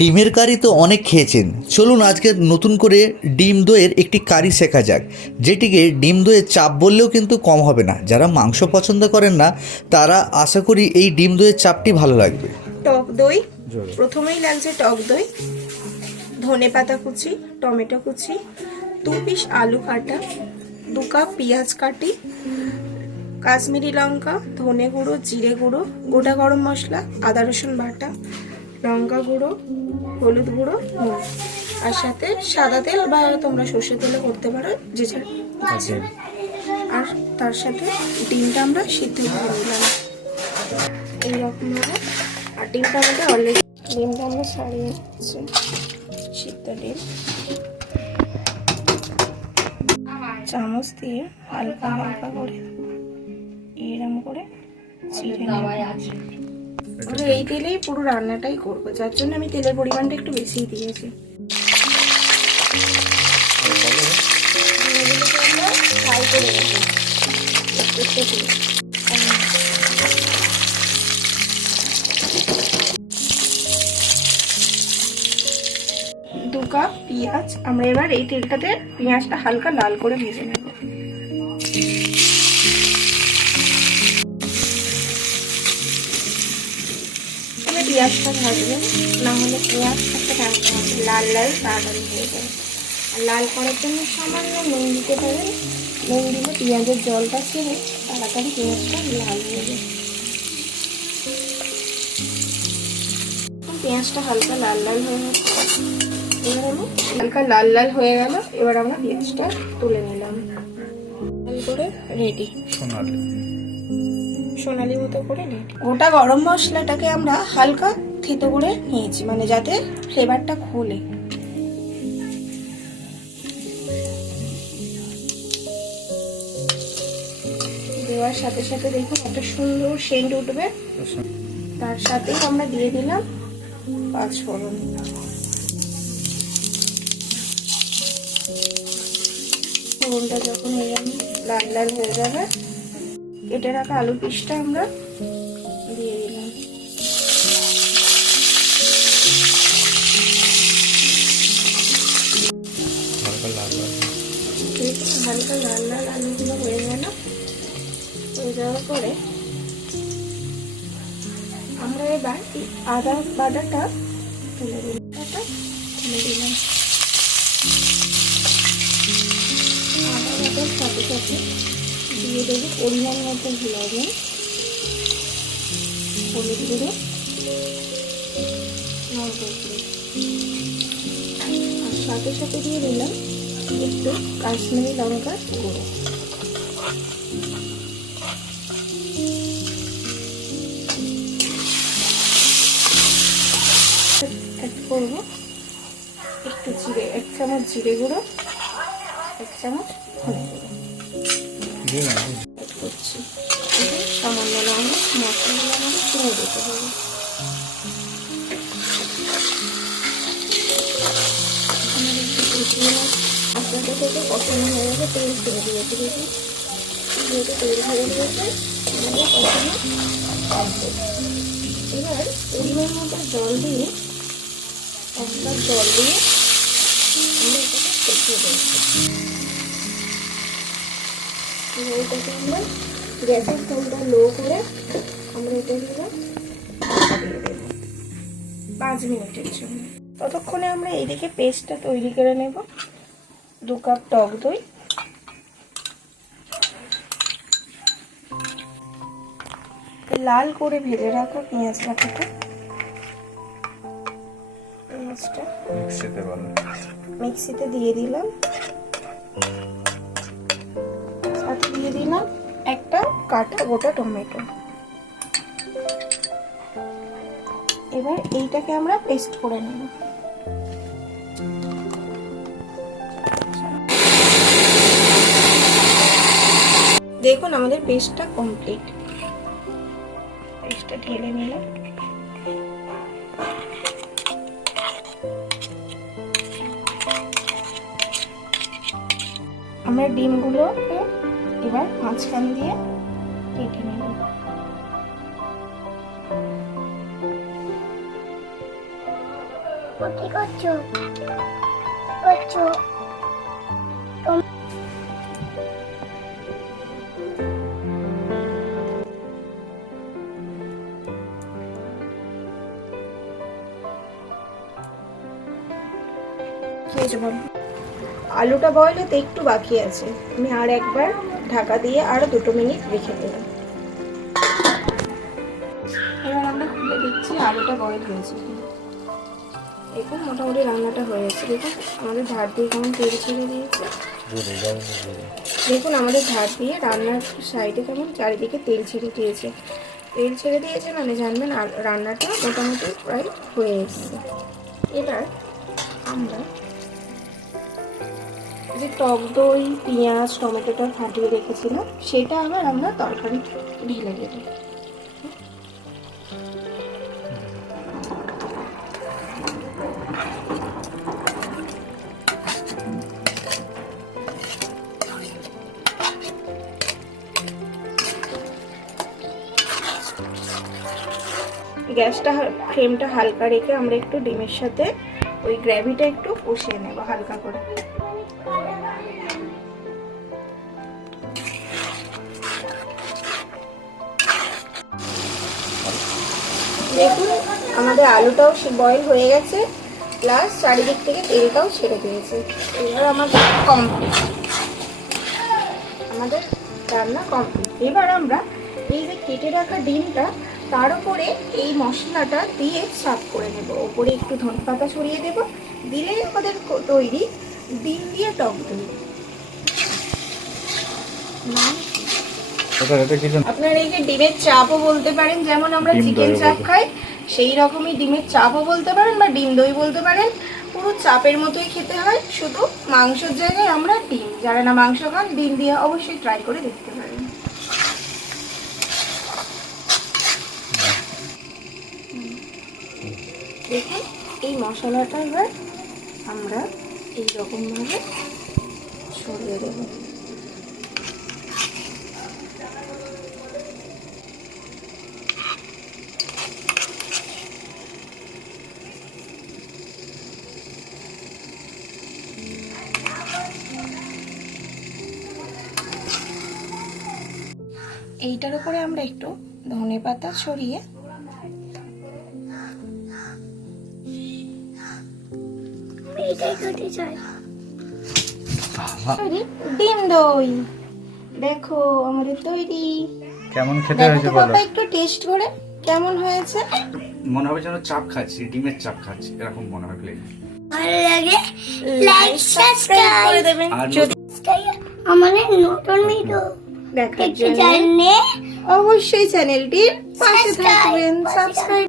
ডিমের কারি তো অনেক খেয়েছেন, চলুন আজকে নতুন করে ডিম দইয়ের একটি কারি শেখা যাক, যেটিকে ডিম দইয়ের চাপ বললেও কিন্তু কম হবে না। যারা মাংস পছন্দ করেন না তারা আশা করি এই ডিম দইয়ের চাপটি ভালো লাগবে। টক দই প্রথমেই লাগছে, টক দই, ধনে পাতা কুচি, টমেটো কুচি, 2 পিস আলু কাটা, 2 কাপ পেঁয়াজ কাটি, কাশ্মীরি লঙ্কা, ধনে গুঁড়ো, জিরে গুঁড়ো, গোটা গরম মশলা, আদা রসুন বাটা, লঙ্কা গুঁড়ো, হলুদ গুঁড়ো, নুন, আর সাথে সাদা তেল বা তোমরা সর্ষের তেলে করতে পারো যে যা ইচ্ছে। আর তার সাথে ডিমটা আমরা সিদ্ধ করে দিলাম এইরকমভাবে। আর ডিমটা আমাদের অলরেডি ডিমটা আমরা ছাড়িয়ে নিচ্ছি, সিদ্ধ ডিম। চামচ দিয়ে হালকা হালকা করে এরকম করে চিড়ে নেব। এই তেলেই পুরো রান্নাটাই করবো, যার জন্য আমি তেলের পরিমাণটা একটু বেশিই দিয়েছি। ফ্রাই করে নেব প্রত্যেকটা তেল। 2 কাপ পেঁয়াজ আমরা এবার এই তেলটাতে পেঁয়াজটা হালকা লাল করে ভেজে নেব। পেঁয়াজটা ভাজবেন, না হলে পেঁয়াজ একটা লাল লাল তাড়াতাড়ি হয়ে যায়। আর লাল করার জন্য সামান্য নুন দিতে পারেন, নুন দিলে পেঁয়াজের জলটা ছেড়ে তাড়াতাড়ি পেঁয়াজটা লাল হয়ে যায়। পেঁয়াজটা হালকা লাল লাল হয়ে গেছে, এবার আমি হালকা লাল লাল হয়ে গেল, এবার আমরা পেঁয়াজটা তুলে নিলাম করে রেডি, সোনালি মতো করে রেডি। গোটা গরম মশলাটাকে আমরা হালকা থেতো করে নিয়েছি, মানে যাতে ফ্লেভারটা খোলে। দেওয়ার সাথে সাথে দেখুন একটা সুন্দর সেন্ট উঠবে। তার সাথেই আমরা দিয়ে দিলাম 5 ফোড়ন। ফোড়নটা যখন লাল লাল হয়ে যাবে, কেটে রাখা আলু পিসটা আমরা দিয়ে দিলাম। হালকা লাল লাল আলুগুলো হয়ে গেল, হয়ে যাওয়ার পরে আমরা এবার আদা বাটাটা তুলে দিলাম। আদা বাটার সাথে সাথে দিয়ে দেবো পরিমাণ মতো লবণ, হলুদ গুঁড়ো, লঙ্কা গুঁড়ো, আর সাথে সাথে দিয়ে দিলাম একটু কাশ্মীরি লঙ্কার গুঁড়ো। অ্যাড করবো একটু জিরে, 1 চামচ জিরে গুঁড়ো, 1 চামচ ধনে গুঁড়ো অ্যাড করছি। সামান্য মশলাগুলো আমাদের কিনে দিতে হবে। মশলাটা থেকে কষানো হয়ে গেছে, তেল ছেড়ে দিয়েছি। দেখি যেহেতু তেল ছেড়ে দিয়েছে আমাদের কষানো কমপ্লিট। এবার পরিমাণ মতো জল দিয়ে, 1 কাপ জল দিয়ে আমরা এটাকে কষিয়ে দেবো। এবার এটাকে আমরা গ্যাসের ফ্লেমটা লো করে আমরা এটা দিয়ে দেবো 5 মিনিটের জন্য। ততক্ষণে আমরা এইদিকে পেস্টটা তৈরি করে নেব। 2 কাপ টক দই, লাল করে ভেজে রাখা পেঁয়াজ বাটাটা, পেঁয়াজটা মিক্সিতে দিয়ে দিলাম, সাথে দিয়ে দিলাম একটা কাটা গোটা টমেটো। এবার এইটাকে আমরা পেস্ট করে নেব। দেখুন আমাদের পেস্টটা কমপ্লিট। পেস্টটা ঢেলে নিলাম। আমরা ডিমগুলোকে এবার মাঝখান দিয়ে কেটে নেব। কি করছো করছো খেয়েছো বলো? আলুটা বয়েল হতে একটু বাকি আছে, আমি আর একবার ঢাকা দিয়ে আরো 2 মিনিট রেখে দেবো। এবার আমরা খুলে দেখছি আলুটা বয়েল হয়েছে। দেখুন মোটামুটি রান্নাটা হয়েছে। দেখুন আমাদের ধার দিয়ে কেমন তেল ছেড়ে দিয়েছে। দেখুন আমাদের ধার দিয়ে রান্নার সাইডে কেমন চারিদিকে তেল ছেড়ে দিয়েছে। তেল ছেড়ে দিয়েছে মানে জানবেন আর রান্নাটা মোটামুটি প্রায় হয়ে এসেছে। এবার আমরা যে টক দই, পেঁয়াজ, টমেটোটা ফাটিয়ে রেখেছিলাম সেটা আবার আমরা তরকারি ঢেলে দেবো। গ্যাসটা ফ্লেমটা হালকা রেখে আমরা একটু ডিমের সাথে ওই গ্রেভিটা একটু কষিয়ে নেব হালকা করে। দেখুন আমাদের আলুটাও বয়েল হয়ে গেছে, প্লাস চারিদিক থেকে তেলটাও ছেড়ে দিয়েছে। এবার আমাদের কমপ্লিট, আমাদের রান্না কমপ্লিট। এবার আমরা এই যে কেটে রাখা ডিমটা তার উপরে এই মশলাটা দিয়ে সার্ভ করে নেব। ওপরে একটু ধনেপাতা ছড়িয়ে দেব, দিলেই আমাদের তৈরি ডিম দিয়ে টক দই। আপনারা এই যে ডিমের চাপও বলতে পারেন, যেমন আমরা চিকেন চাপ খাই সেই রকমই ডিমের চাপও বলতে পারেন বা ডিম দই বলতে পারেন। পুরো চাপের মতোই খেতে হয়, শুধু মাংসের জায়গায় আমরা ডিম, যারা না মাংস খান ডিম দিয়ে অবশ্যই ট্রাই করে দেখতে পারেন। দেখুন এই মশলাটা এবার আমরা এইরকম ভাবে ছড়িয়ে দেব। এইটার উপরে আমরা একটু ধনেপাতা ছড়িয়ে ডিম দই দেখো আমাদের তৈরি। কেমন খেতে দেখো হয়েছে তো বলো? বাবা একটু টেস্ট করে কেমন হয়েছে। মনে হবে যেন চাপ খাচ্ছি, ডিমের চাপ খাচ্ছি, এরকম মনে হবে। ভালো লাগে লাইক সাবস্ক্রাইব করে দেবেন আর যদি আমাদের নতুন ভিডিও দেখার দেখতে জন্য চাইলে অবশ্যই চ্যানেলটির পাশে থাকবেন, সাবস্ক্রাইব